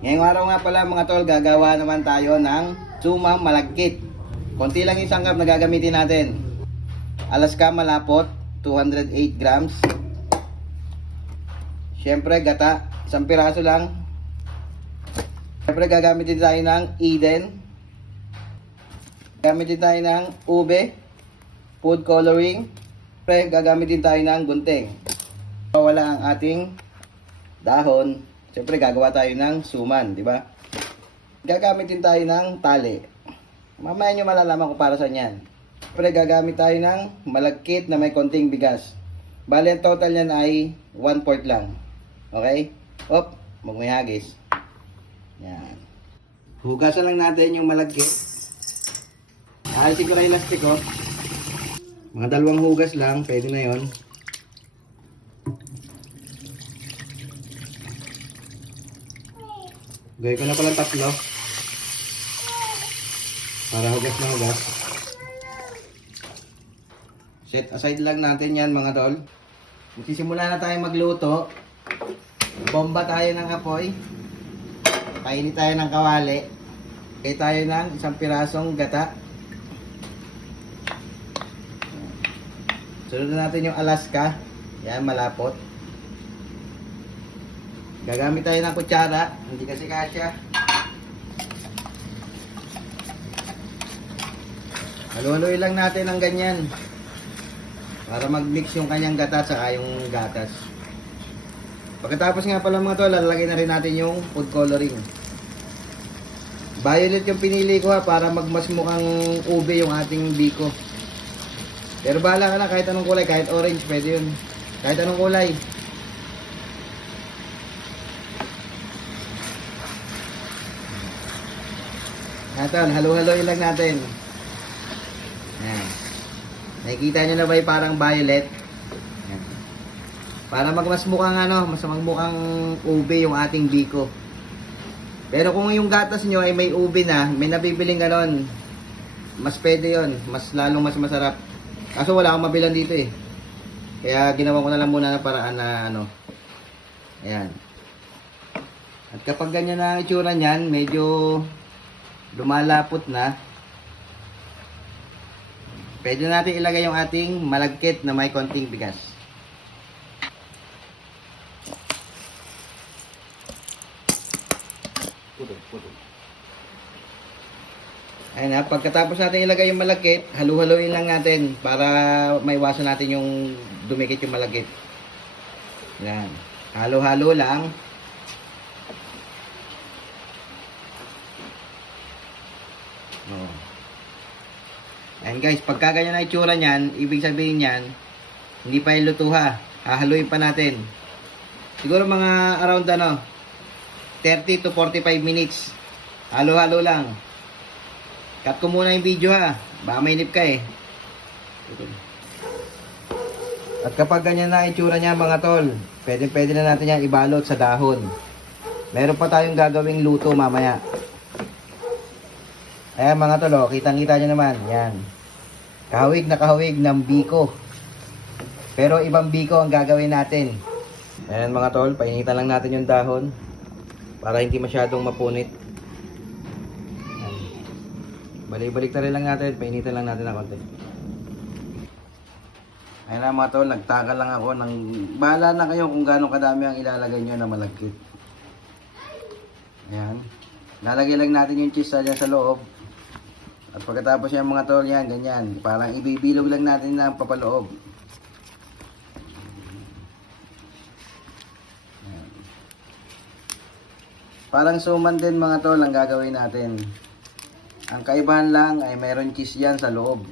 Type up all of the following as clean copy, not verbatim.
Ngayong araw nga pala mga tol, gagawa naman tayo ng sumang malagkit. Konti lang yung sangkap na gagamitin natin. Alaska malapot, 208 grams. Siyempre gata, isang piraso lang. Siyempre gagamitin tayo ng Eden. Gagamitin tayo ng ube, food coloring. Siyempre gagamitin tayo ng gunting. Wala ang ating dahon. Siyempre gagawa tayo ng suman, di ba? Gagamitin tayo ng tali. Mamaya nyo malalaman kung para saan yan. Siyempre gagamit tayo ng malagkit na may konting bigas. Bale, ang total yan ay 1/4 lang. Okay? Op, huwag may hagis. Yan. Hugasan lang natin yung malagkit. Ayusin ko na yung elastic, oh. Mga 2 hugas lang, pwede na yon. Gawin ko na palang 3 para hugas na hugas. Set aside lang natin yan mga tol. Magsisimula na tayo magluto. Bomba tayo ng apoy. Painit tayo ng kawali. Kaya tayo ng 1 pirasong gata. Sunod na natin yung Alaska. Yan, malapot. Gagamit tayo ng kutsara, hindi kasi kasya. Haluhaluin lang natin ng ganyan para mag-mix yung kanyang gata at yung gatas. Pagkatapos nga pala mga tol, lalagay na rin natin yung food coloring. Violet yung pinili ko para magmas mukhang ube yung ating biko. Pero bahala ka na kahit anong kulay, kahit orange pwede yun. Kahit anong kulay. Tol, halo-haloin lang natin. Ayan. Nakikita nyo na ba yung parang violet? Ayan. Para mas mukhang mas magmukhang ube yung ating biko. Pero kung yung gatas nyo ay may ube na, may nabibiling ganon, mas pwede yon, mas lalong mas masarap. Kaso wala akong mabilan dito eh. Kaya ginawa ko na lang muna na paraan na Ayan. At kapag ganyan na itsura niyan, medyo lumalapot na, pwede natin ilagay yung ating malagkit na may konting bigas. Ayan na, pagkatapos natin ilagay yung malagkit, halu-haluin lang natin para maiwasan natin yung dumikit yung malagkit. Ayan, halo-halo lang. Oh. Ayan guys, pagka ganyan na itsura nyan, ibig sabihin nyan, hindi pa yung luto ha. Hahaluin pa natin. Siguro mga around 30 to 45 minutes. Halo-halo lang. Cut ko muna yung video ha. Baka mainip ka eh. At kapag ganyan na itsura niya mga tol, pwede na natin yan ibalot sa dahon. Meron pa tayong gagawing luto mamaya. Ayan mga tol, kitang-kita nyo naman. Yan. Kahawig na kahawig ng biko. Pero ibang biko ang gagawin natin. Ayan mga tol, painitan lang natin yung dahon para hindi masyadong mapunit. Balik-balik na rin lang natin, painitan lang natin ng konti. Ayan na mga tol, nagtakal lang ako ng... Bahala na kayo kung gaano kadami ang ilalagay nyo na malagkit. Ayan. Lalagay lang natin yung cheese dyan sa loob. At pagkatapos yan mga tol, yan, ganyan. Parang ibibilog lang natin ng papaloob. Ayan. Parang suman din mga tol ang gagawin natin. Ang kaibahan lang ay mayroon cheese yan sa loob.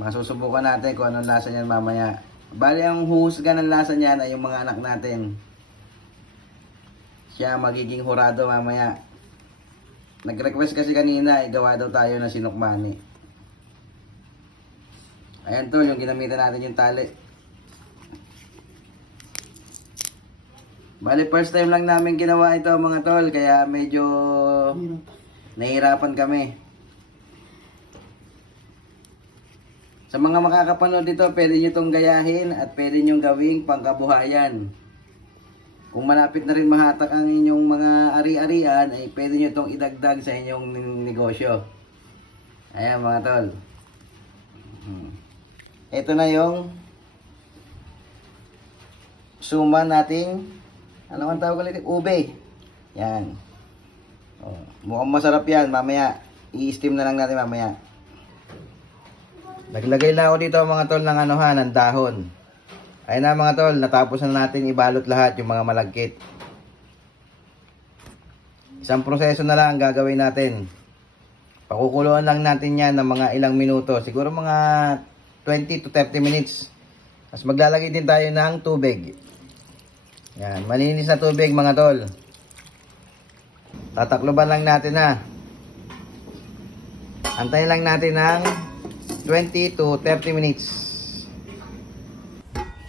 Masusubukan natin kung anong lasa niyan mamaya. Bali ang huhusga ng lasa niyan ay yung mga anak natin. Siya magiging hurado mamaya. Nag-request kasi kanina, igawa daw tayo ng sinukmani. Ayan tol, yung ginamitan natin yung tali. Bali, first time lang namin ginawa ito mga tol, kaya medyo nahihirapan kami. Sa mga makakapanood dito, pwede nyo itong gayahin at pwede nyo gawing pangkabuhayan. kung malapit na rin mahatak ang inyong mga ari-arian, ay pwede nyo itong idagdag sa inyong negosyo. Ayan mga tol. Ito na yung suman nating, ano ang tawag ulit? Ube. Yan. Oh, mukhang masarap yan. Mamaya, i-steam na lang natin mamaya. Naglagay na ako dito mga tol ng anuhan, ng dahon. Ayun na mga tol, natapos na natin ibalot lahat yung mga malagkit. Isang proseso na lang ang gagawin natin. Pakukuluan lang natin yan ng mga ilang minuto. Siguro mga 20 to 30 minutes. Tapos maglalagay din tayo ng tubig. Yan, malinis na tubig mga tol. Tatakloban lang natin ha. Antayin lang natin ng 20 to 30 minutes.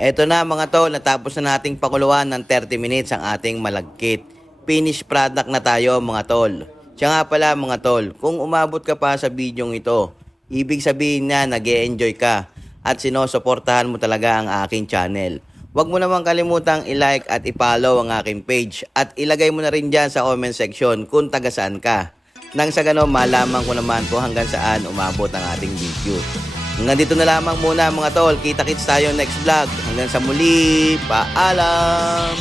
Eto na mga tol, natapos na nating pakuluan ng 30 minutes ang ating malagkit. Finished product na tayo mga tol. Siya nga pala mga tol, kung umabot ka pa sa bidyong ito, ibig sabihin na nag-e-enjoy ka at sinusuportahan mo talaga ang aking channel. Huwag mo naman kalimutang i-like at i-follow ang aking page at ilagay mo na rin dyan sa comment section kung taga saan ka. Nang sa ganon, malaman ko naman kung hanggang saan umabot ang ating video. Hanggang dito na lamang muna mga tol. Kita-kits tayo next vlog. Hanggang sa muli. Paalam!